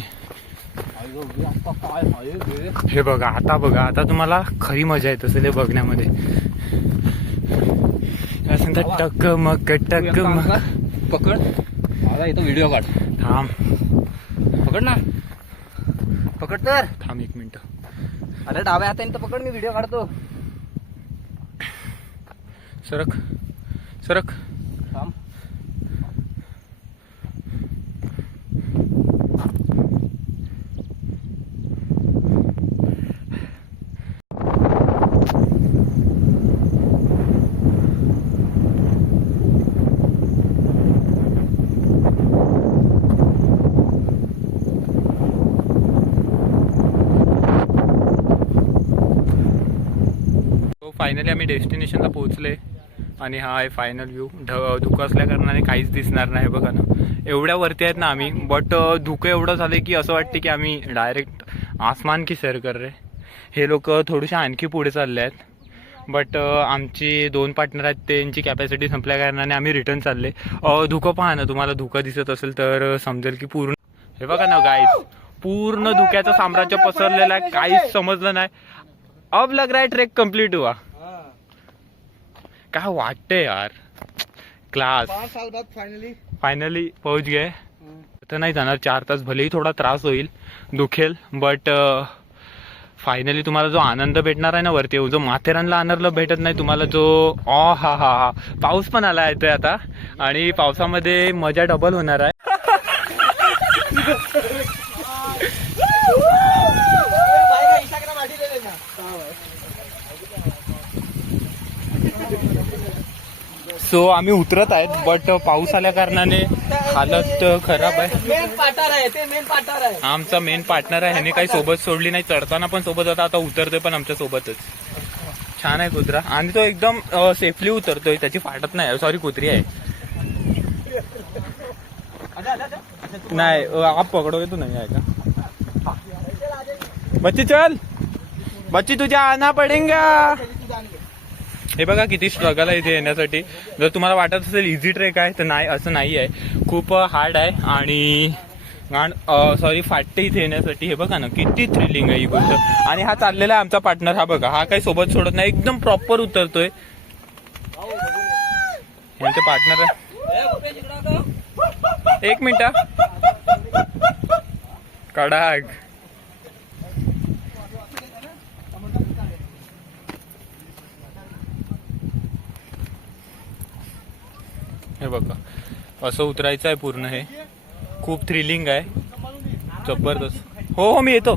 हे बघा, आता तुम्हाला खरी मजा येत असेल हे बघण्यामध्ये. टकमक टकमक. पकड मला इथं व्हिडिओ काढ. थांब पकड ना, पकड तर. थांब 1 मिनिट. अरे डाव्या हाताने तर पकड, मी व्हिडिओ काढतो. सरक सरक. थांब. फायनली आम्ही डेस्टिनेशनला पोहोचले आणि हा आहे फायनल व्ह्यू. धुकं असल्या कारणाने काहीच दिसणार नाही. बघा ना, एवढ्या वरती आहेत ना आम्ही, बट धुकं एवढं झालं की असं वाटते की आम्ही डायरेक्ट आसमान की सैर कर रे. हे लोक थोडेसे आणखी पुढे चालले आहेत, बट आमची 2 पार्टनर आहेत, त्यांची कॅपॅसिटी संपल्या कारणाने आम्ही रिटर्न चालले. धुकं पहा ना, तुम्हाला धुकं दिसत असेल तर समजेल की पूर्ण. हे बघा ना गाईज, पूर्ण धुक्याचं साम्राज्य पसरलेलं आहे, काहीच समजलं नाही. अब लग रहा है ट्रेक कंप्लीट हुआ. काय वाटतंय यार, क्लास. 5 साल बाद फायनली पहुंच गए. तर नाही जाणार 4 तास, भलेही थोडा त्रास होईल, दुखेल, बट फायनली तुम्हाला जो आनंद भेटणार आहे ना वरती, जो माथेरानला आनंद भेटत नाही तुम्हाला, जो हा पाऊस पण आला येतोय आता आणि पावसामध्ये मजा डबल होणार आहे. सो आम्ही उतरत आहेत, बट पाऊस आल्या कारणाने हालत खराब आहे. मेन पार्टनर आहे ते, मेन पार्टनर आहे. आमचा मेन पार्टनर आहे, ह्याने काही सोबत सोडली नाही. चढताना पण सोबत होता, आता उतरतोय पण आमच्या सोबतच. छान आहे कुत्रा आणि तो एकदम सेफली उतरतोय, त्याची फाटत नाही. सॉरी, कुत्री आहे. नाही आप पकडोगे तो नाही आहे का. बच्ची चल, बच्ची तुझ्या आना पडेंगा. हे बघा किती स्ट्रगल आहे इथे येण्यासाठी. जर तुम्हाला वाटत असेल इझी ट्रेक आहे तर नाही, असं नाही आहे. खूप हार्ड आहे आणि फाटते इथे येण्यासाठी. हे बघा ना किती थ्रिलिंग आहे ही गोष्ट. आणि हा चाललेला आहे आमचा पार्टनर. हा बघा, हा काही सोबत सोडत नाही, एकदम प्रॉपर उतरतोय. यांचे पार्टनर आहे. 1 मिनिट कडाक. हे बघा, असं उतरायचं आहे पूर्ण. हे खूप थ्रिलिंग आहे, जबरदस्त. हो मी येतो.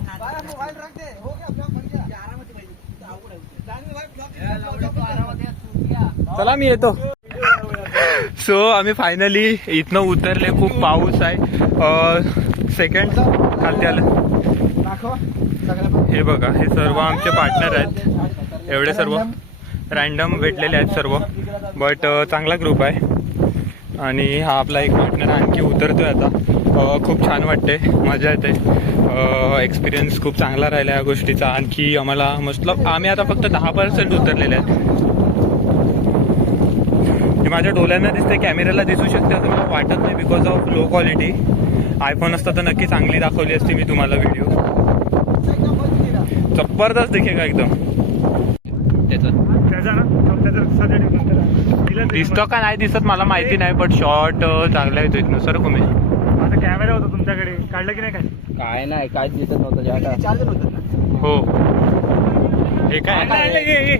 चला मी येतो. सो आम्ही फायनली इथनं उतरले. खूप पाऊस आहे. सेकंड खालती आलं. हे बघा, हे सर्व आमचे पार्टनर आहेत. एवढे सर्व रॅन्डम भेटलेले आहेत सर्व, बट चांगला ग्रुप आहे. आणि हा आपला एक पार्टनर आणखी उतरतोय आता. खूप छान वाटते, मजा येते. एक्सपिरियन्स खूप चांगला राहिला या गोष्टीचा. आणखी आम्हाला मतलब आम्ही आता फक्त 10% उतरलेले आहेत. हे माझ्या डोळ्यांना दिसते, कॅमेऱ्याला दिसू शकते असं मला वाटत नाही, because of low quality. IPhone असता तर नक्की चांगली दाखवली असती मी तुम्हाला व्हिडिओ. जबरदस्त दिखेगा एकदम. दिसतं का नाही दिसत मला माहिती नाही, बट शॉर्ट चांगला येतो इथनं. सर तुम्ही आता कॅमेरा होता तुमच्याकडे, काढलं की नाही काय नाही, काय दिसत नव्हतं. हो, हे काय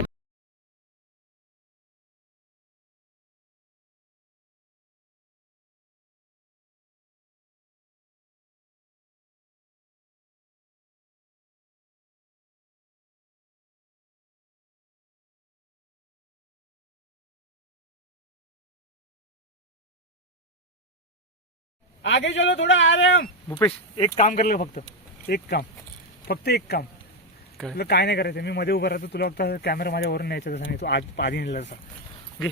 आगे चलो, थोडा आ रहे हम. भूपेश, एक काम कर फक्त एक काम. तुला काय नाही करायचं, मी मध्ये उभं राहतो. तुला फक्त कॅमेरा माझ्यावरून न्यायचा, तसा नाही. तू आधी नेला तसा घे.